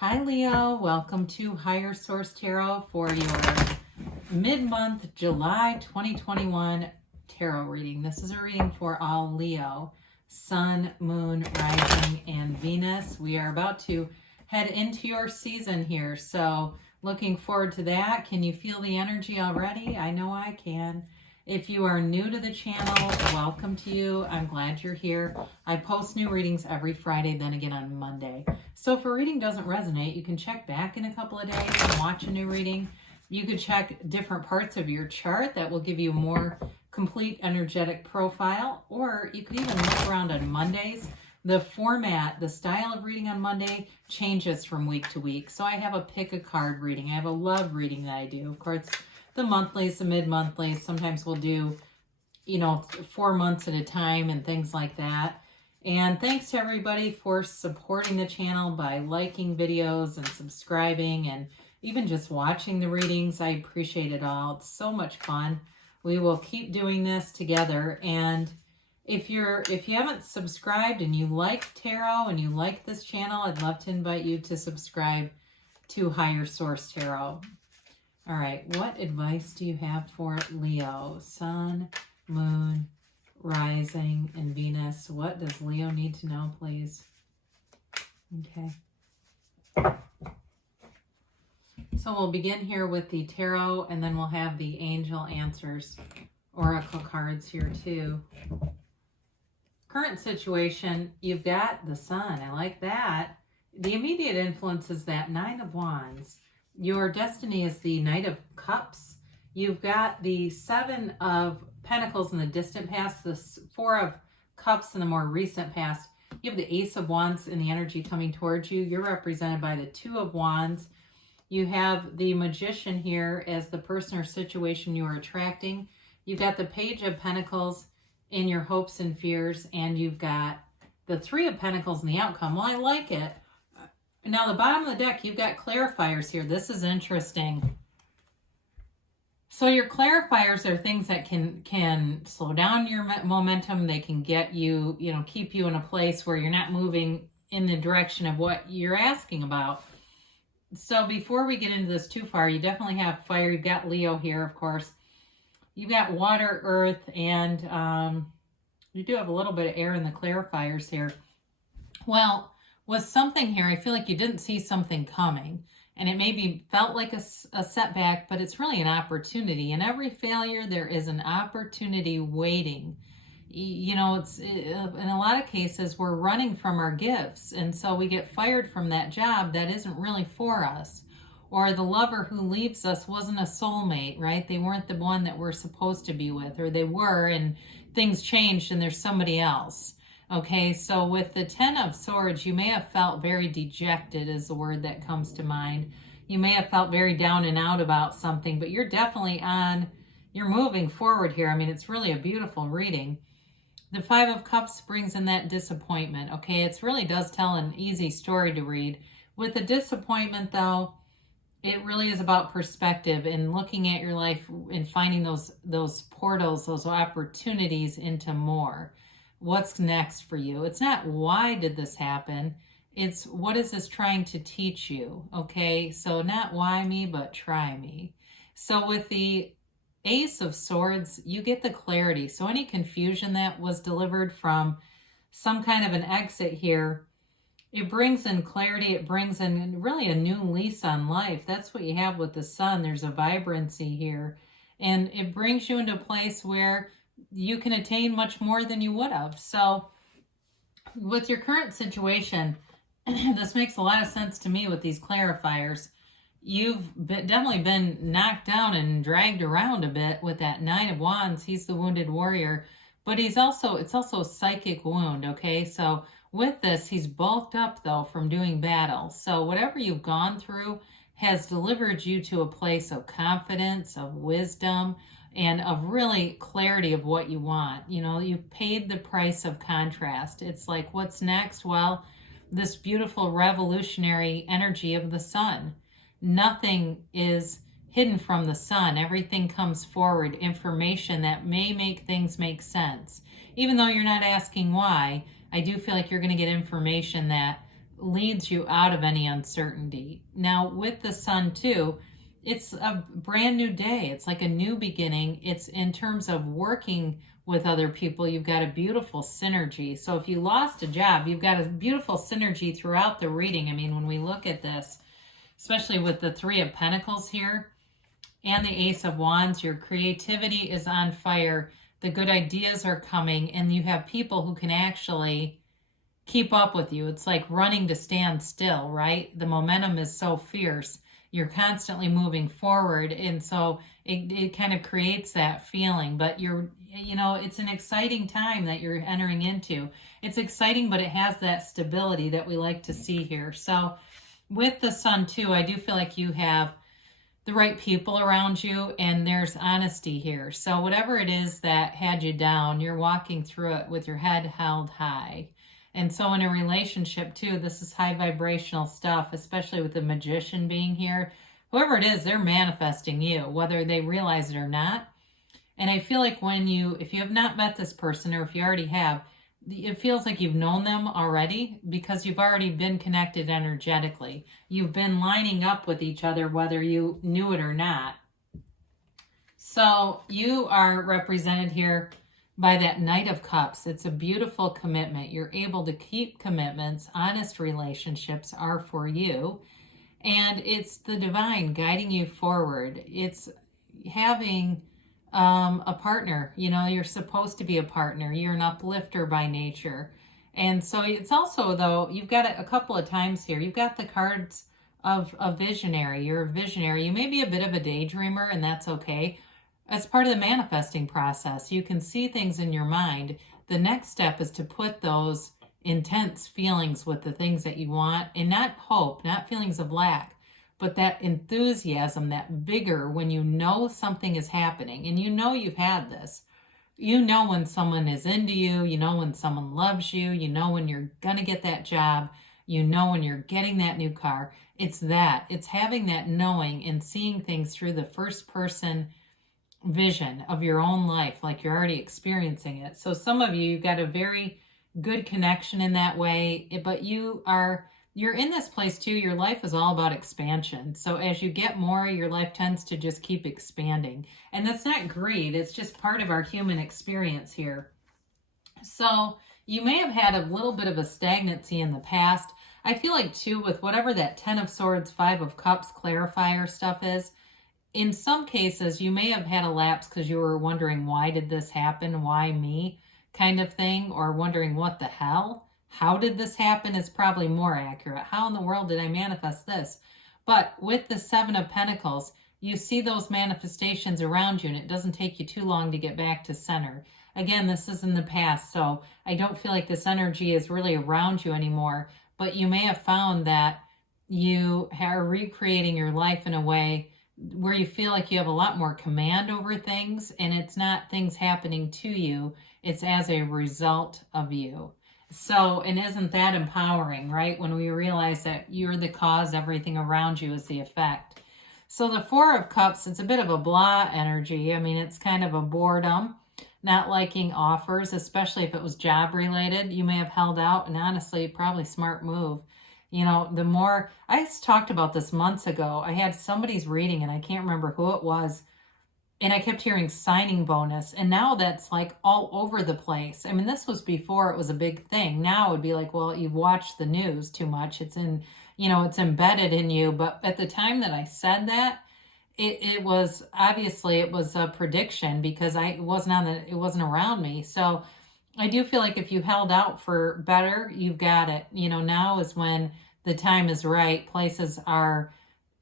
Hi Leo, welcome to Higher Source Tarot for your mid-month July 2021 tarot reading. This is a reading for all Leo, Sun, Moon, Rising, and Venus. We are about to head into your season here, so looking forward to that. Can you feel the energy already? I know I can. If you are new to the channel, welcome to you. I'm glad you're here. I post new readings every Friday, then again on Monday. So if a reading doesn't resonate, you can check back in a couple of days and watch a new reading. You could check different parts of your chart that will give you a more complete energetic profile, or you could even look around on Mondays. The format, the style of reading on Monday changes from week to week. So I have a pick a card reading. I have a love reading that I do. Of course, the monthlies, the mid-monthlies. Sometimes we'll do, 4 months at a time and things like that. And thanks to everybody for supporting the channel by liking videos and subscribing and even just watching the readings. I appreciate it all. It's so much fun. We will keep doing this together. And if you haven't subscribed and you like tarot and you like this channel, I'd love to invite you to subscribe to Higher Source Tarot. All right, what advice do you have for Leo? Sun, Moon, Rising, and Venus. What does Leo need to know, please? Okay. So we'll begin here with the tarot, and then we'll have the angel answers, oracle cards here too. Current situation, you've got the Sun. I like that. The immediate influence is that Nine of Wands. Your destiny is the Knight of Cups. You've got the Seven of Pentacles in the distant past, the Four of Cups in the more recent past. You have the Ace of Wands in the energy coming towards you. You're represented by the Two of Wands. You have the Magician here as the person or situation you are attracting. You've got the Page of Pentacles in your hopes and fears, and you've got the Three of Pentacles in the outcome. Well, I like it. Now, the bottom of the deck, you've got clarifiers here. This is interesting. So your clarifiers are things that can slow down your momentum. They can get you, keep you in a place where you're not moving in the direction of what you're asking about. So before we get into this too far, you definitely have fire. You've got Leo here, of course. You've got water, earth, and you do have a little bit of air in the clarifiers here. Well, with something here, I feel like you didn't see something coming, and it maybe felt like a setback, but it's really an opportunity. In every failure, there is an opportunity waiting. It's in a lot of cases, we're running from our gifts, and so we get fired from that job that isn't really for us. Or the lover who leaves us wasn't a soulmate, right? They weren't the one that we're supposed to be with, or they were, and things changed, and there's somebody else. Okay, so with the Ten of Swords, you may have felt very dejected is the word that comes to mind. You may have felt very down and out about something, but you're definitely you're moving forward here. I mean, it's really a beautiful reading. The Five of Cups brings in that disappointment, okay? It really does tell an easy story to read. With the disappointment, though, it really is about perspective and looking at your life and finding those portals, those opportunities into more. What's next for you? It's not why did this happen? It's what is this trying to teach you? Okay, so not why me, but try me. So with the Ace of Swords, you get the clarity. So any confusion that was delivered from some kind of an exit here, it brings in clarity. It brings in really a new lease on life. That's what you have with the Sun. There's a vibrancy here, and it brings you into a place where you can attain much more than you would have. So with your current situation, this makes a lot of sense to me with these clarifiers. You've definitely been knocked down and dragged around a bit with that Nine of Wands. He's the wounded warrior, but it's also a psychic wound, okay? So with this, he's bulked up, though, from doing battle. So whatever you've gone through has delivered you to a place of confidence, of wisdom, and of really clarity of what you want. You've paid the price of contrast. It's like, what's next? Well, this beautiful revolutionary energy of the Sun. Nothing is hidden from the Sun. Everything comes forward, information that may make things make sense. Even though you're not asking why, I do feel like you're going to get information that leads you out of any uncertainty. Now, with the Sun too, it's a brand new day. It's like a new beginning. It's in terms of working with other people, you've got a beautiful synergy. So if you lost a job, you've got a beautiful synergy throughout the reading. I mean, when we look at this, especially with the Three of Pentacles here and the Ace of Wands, your creativity is on fire. The good ideas are coming, and you have people who can actually keep up with you. It's like running to stand still, right? The momentum is so fierce. You're constantly moving forward, and so it kind of creates that feeling. But it's an exciting time that you're entering into. It's exciting, but it has that stability that we like to see here. So with the Sun too, I do feel like you have the right people around you, and there's honesty here. So whatever it is that had you down, you're walking through it with your head held high. And so in a relationship too, this is high vibrational stuff, especially with the Magician being here. Whoever it is, they're manifesting you, whether they realize it or not. And I feel like if you have not met this person, or if you already have, it feels like you've known them already, because you've already been connected energetically. You've been lining up with each other, whether you knew it or not. So you are represented here by that Knight of Cups. It's a beautiful commitment. You're able to keep commitments. Honest relationships are for you. And it's the divine guiding you forward. It's having a partner. You're supposed to be a partner. You're an uplifter by nature. And so it's also, though, you've got a couple of times here, you've got the cards of a visionary. You're a visionary. You may be a bit of a daydreamer, and that's okay. As part of the manifesting process, you can see things in your mind. The next step is to put those intense feelings with the things that you want, and not hope, not feelings of lack, but that enthusiasm, that vigor when you know something is happening. And you've had this. You know when someone is into you, you know when someone loves you, you know when you're going to get that job, you know when you're getting that new car. It's having that knowing and seeing things through the first person vision of your own life, like you're already experiencing it. So some of you've got a very good connection in that way, but you're in this place too. Your life is all about expansion. So as you get more, your life tends to just keep expanding. And that's not greed. It's just part of our human experience here. So you may have had a little bit of a stagnancy in the past. I feel like too, with whatever that 10 of Swords, 5 of Cups clarifier stuff is, in some cases, you may have had a lapse because you were wondering, why did this happen? Why me? Kind of thing, or wondering what the hell? How did this happen is probably more accurate. How in the world did I manifest this? But with the 7 of Pentacles, you see those manifestations around you, and it doesn't take you too long to get back to center. Again, this is in the past, so I don't feel like this energy is really around you anymore, but you may have found that you are recreating your life in a way where you feel like you have a lot more command over things, and it's not things happening to you, it's as a result of you. So, and isn't that empowering, right? When we realize that you're the cause, everything around you is the effect. So the 4 of Cups, it's a bit of a blah energy. I mean, it's kind of a boredom, not liking offers, especially if it was job related. You may have held out, and honestly, probably smart move. The more, I talked about this months ago. I had somebody's reading, and I can't remember who it was, and I kept hearing signing bonus, and now that's like all over the place. I mean, this was before it was a big thing. Now it would be like, well, you've watched the news too much. It's it's embedded in you. But at the time that I said that, it was obviously, it was a prediction, because it wasn't around me. So I do feel like if you held out for better, you've got it. Now is when the time is right. Places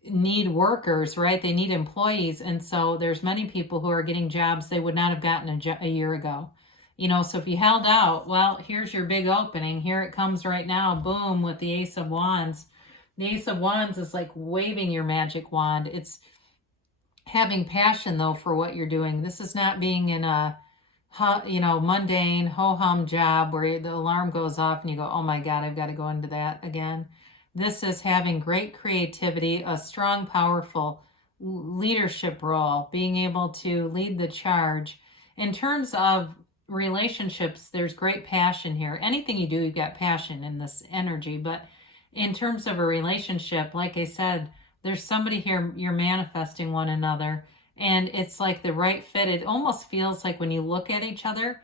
need workers, right? They need employees. And so there's many people who are getting jobs they would not have gotten a year ago. So if you held out, well, here's your big opening. Here it comes right now. Boom, with the Ace of Wands. The Ace of Wands is like waving your magic wand. It's having passion, though, for what you're doing. This is not being in a mundane ho-hum job where the alarm goes off and you go, oh my God, I've got to go into that again. This is having great creativity, a strong, powerful leadership role, being able to lead the charge. In terms of relationships, there's great passion here. Anything you do, you've got passion in this energy, but in terms of a relationship, like I said, there's somebody here, you're manifesting one another, and it's like the right fit. It almost feels like when you look at each other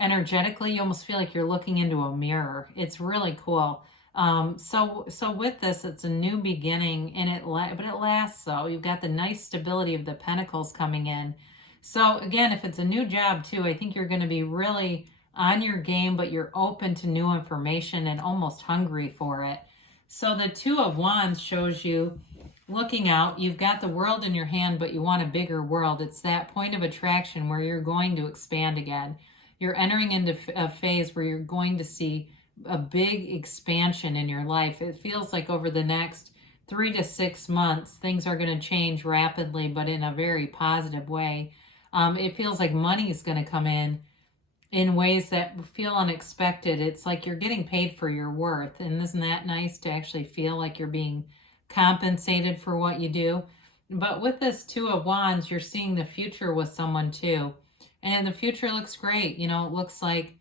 energetically, you almost feel like you're looking into a mirror. It's really cool. So with this, it's a new beginning, and but it lasts though. You've got the nice stability of the pentacles coming in. So again, if it's a new job too, I think you're going to be really on your game, but you're open to new information and almost hungry for it. So the Two of Wands shows you looking out. You've got the world in your hand, but you want a bigger world. It's that point of attraction where you're going to expand again. You're entering into a phase where you're going to see a big expansion in your life. It feels like over the next 3 to 6 months, things are going to change rapidly, but in a very positive way. It feels like money is going to come in ways that feel unexpected. It's like you're getting paid for your worth. And isn't that nice to actually feel like you're being compensated for what you do? But with this Two of Wands, you're seeing the future with someone too. And the future looks great. You know, it looks like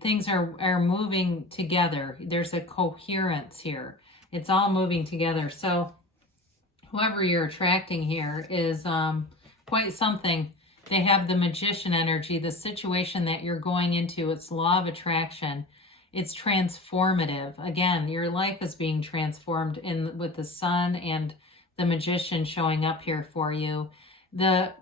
things are moving together. There's a coherence here. It's all moving together. So whoever you're attracting here is quite something. They have the Magician energy, the situation that you're going into. It's law of attraction. It's transformative. Again, your life is being transformed with the Sun and the Magician showing up here for you. The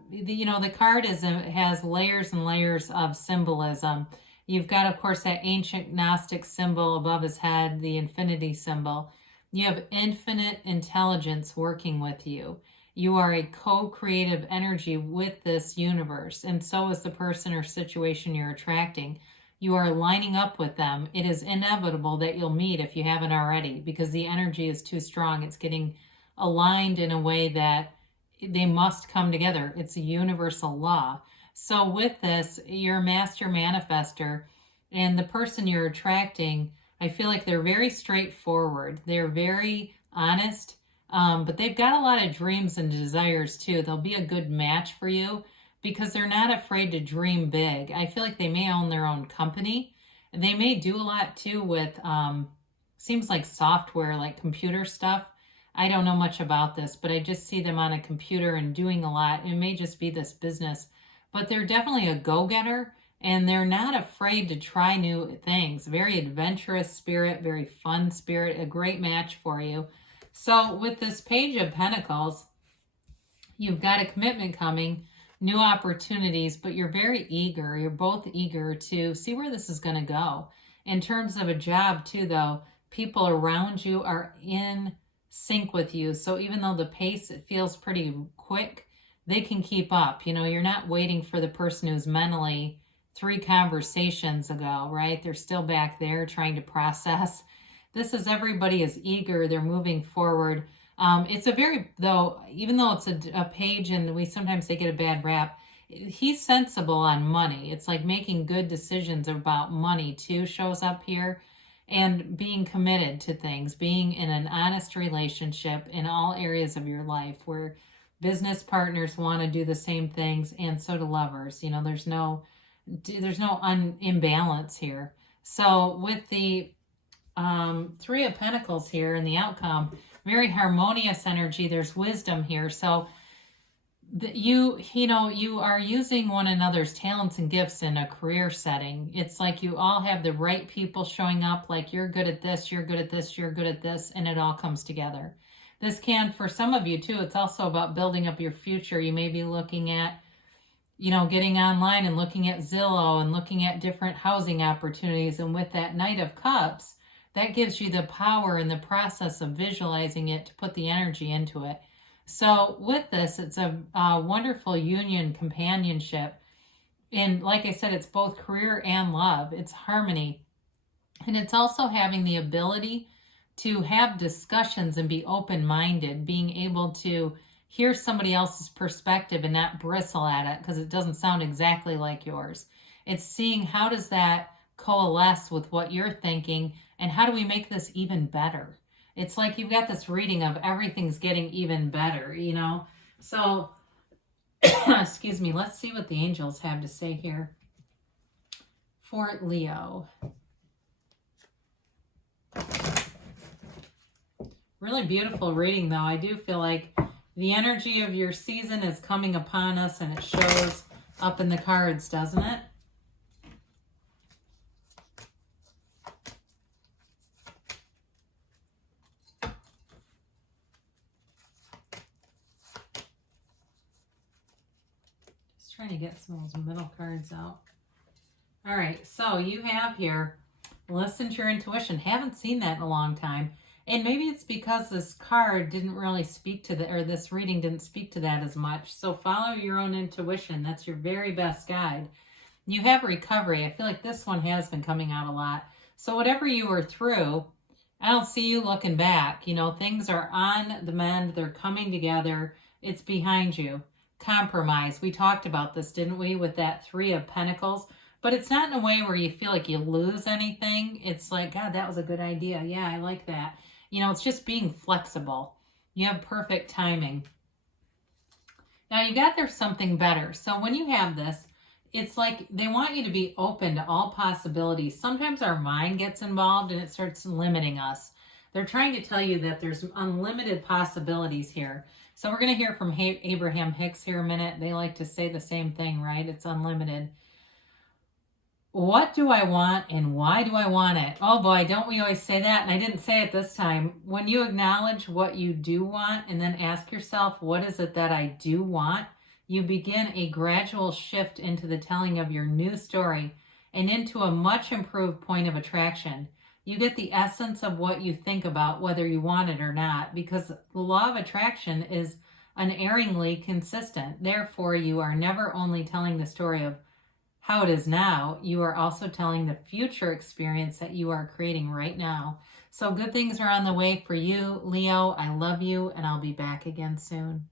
card has layers and layers of symbolism. You've got, of course, that ancient Gnostic symbol above his head, the infinity symbol. You have infinite intelligence working with you. You are a co-creative energy with this universe, and so is the person or situation you're attracting. You are lining up with them. It is inevitable that you'll meet if you haven't already, because the energy is too strong. It's getting aligned in a way that they must come together. It's a universal law. So with this, you're a master manifester, and the person you're attracting, I feel like they're very straightforward. They're very honest, but they've got a lot of dreams and desires too. They'll be a good match for you because they're not afraid to dream big. I feel like they may own their own company. They may do a lot too with, seems like software, like computer stuff. I don't know much about this, but I just see them on a computer and doing a lot. It may just be this business, but they're definitely a go-getter, and they're not afraid to try new things. Very adventurous spirit, very fun spirit, a great match for you. So with this Page of Pentacles, you've got a commitment coming, new opportunities, but you're very eager. You're both eager to see where this is going to go. In terms of a job too, though, people around you are in sync with you. So even though the pace, it feels pretty quick, they can keep up. You know, you're not waiting for the person who's mentally 3 conversations ago, right? They're still back there trying to process. This is everybody is eager. They're moving forward. It's a very, though, even though it's a page and sometimes they get a bad rap, he's sensible on money. It's like making good decisions about money too shows up here. And being committed to things, being in an honest relationship in all areas of your life, where business partners want to do the same things, and so do lovers. You know, there's no imbalance here. So with the Three of Pentacles here in the outcome, very harmonious energy. There's wisdom here. So you are using one another's talents and gifts in a career setting. It's like you all have the right people showing up, like you're good at this, you're good at this, you're good at this, and it all comes together. This can, for some of you too, it's also about building up your future. You may be looking at, getting online and looking at Zillow and looking at different housing opportunities. And with that Knight of Cups, that gives you the power and the process of visualizing it to put the energy into it. So with this, it's a wonderful union, companionship. And like I said, it's both career and love. It's harmony. And it's also having the ability to have discussions and be open-minded, being able to hear somebody else's perspective and not bristle at it because it doesn't sound exactly like yours. It's seeing how does that coalesce with what you're thinking, and how do we make this even better? It's like you've got this reading of everything's getting even better, So, excuse me, let's see what the angels have to say here for Leo. Really beautiful reading, though. I do feel like the energy of your season is coming upon us, and it shows up in the cards, doesn't it? Just trying to get some of those middle cards out. All right, so you have here, listen to your intuition. Haven't seen that in a long time. And maybe it's because this card didn't really speak to or this reading didn't speak to that as much. So follow your own intuition. That's your very best guide. You have recovery. I feel like this one has been coming out a lot. So whatever you were through, I don't see you looking back. You know, things are on the mend. They're coming together. It's behind you. Compromise. We talked about this, didn't we, with that 3 of Pentacles? But it's not in a way where you feel like you lose anything. It's like, God, that was a good idea. Yeah, I like that. You know, it's just being flexible. You have perfect timing. Now you got there's something better. So when you have this, it's like they want you to be open to all possibilities. Sometimes our mind gets involved and it starts limiting us. They're trying to tell you that there's unlimited possibilities here. So we're going to hear from Abraham Hicks here a minute. They like to say the same thing, right? It's unlimited. What do I want and why do I want it? Oh boy, don't we always say that? And I didn't say it this time. When you acknowledge what you do want and then ask yourself, what is it that I do want? You begin a gradual shift into the telling of your new story and into a much improved point of attraction. You get the essence of what you think about, whether you want it or not, because the law of attraction is unerringly consistent. Therefore, you are never only telling the story of how it is now, you are also telling the future experience that you are creating right now. So good things are on the way for you, Leo. I love you, and I'll be back again soon.